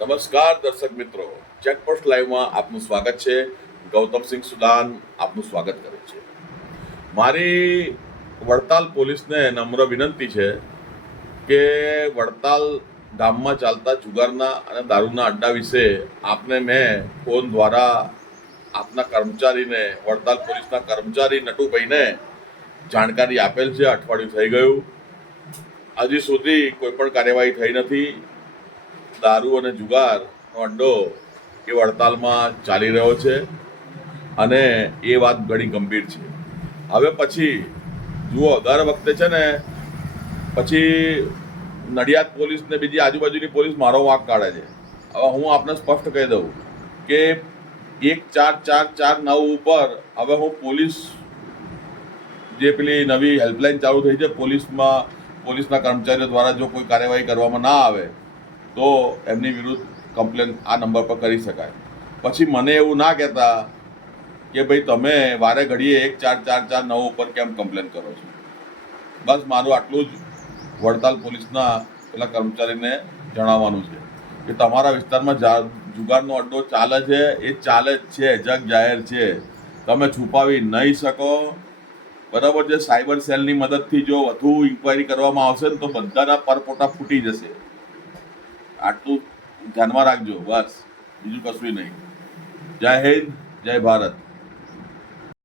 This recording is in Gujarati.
નમસ્કાર દર્શક મિત્રો, ચેકપોસ્ટ લાઈવમાં આપનું સ્વાગત છે. ગૌતમસિંહ સુદાન આપનું સ્વાગત કરે છે. મારી વડતાલ પોલીસને નમ્ર વિનંતી છે કે વડતાલ ગામમાં ચાલતા જુગારના અને દારૂના અડ્ડા વિશે આપને મેં ફોન દ્વારા આપના કર્મચારીને, વડતાલ પોલીસના કર્મચારી નટુભાઈને જાણકારી આપેલ છે. અઠવાડિયું થઈ ગયું, હજી સુધી કોઈ પણ કાર્યવાહી થઈ નથી. દારૂ અને જુગારનો અડ્ડો એ વડતાલમાં ચાલી રહ્યો છે અને એ વાત ઘણી ગંભીર છે. હવે પછી જુઓ, દર વખતે છે ને પછી નડિયાદ પોલીસ ને બીજી આજુબાજુની પોલીસ મારો વાંક કાઢે છે. હવે હું આપને સ્પષ્ટ કહી દઉં કે 144449 ઉપર હવે હું પોલીસ જે પેલી નવી હેલ્પલાઇન ચાલુ થઈ છે પોલીસના કર્મચારીઓ દ્વારા જો કોઈ કાર્યવાહી કરવામાં ના આવે તો એમની વિરુદ્ધ કમ્પ્લેન આ નંબર પર કરી શકાય. પછી મને એવું ના કહેતા કે ભાઈ તમે વારે ઘડીએ 144449 ઉપર કેમ કમ્પ્લેન કરો છો. બસ મારું આટલું જ વડતાલ પોલીસના પેલા કર્મચારીને જણાવવાનું છે કે તમારા વિસ્તારમાં જુગારનો અડ્ડો ચાલે છે, એ ચાલે જ છે, જગ જાહેર છે, તમે છુપાવી નહીં શકો. બરાબર છે. સાયબર સેલની મદદથી જો વધુ ઇન્ક્વાયરી કરવામાં આવશે ને તો બધાના પરપોટા ફૂટી જશે. આટલું ધ્યાનમાં રાખજો, બસ બીજું કશું નહીં. જય હિન્દ, જય ભારત.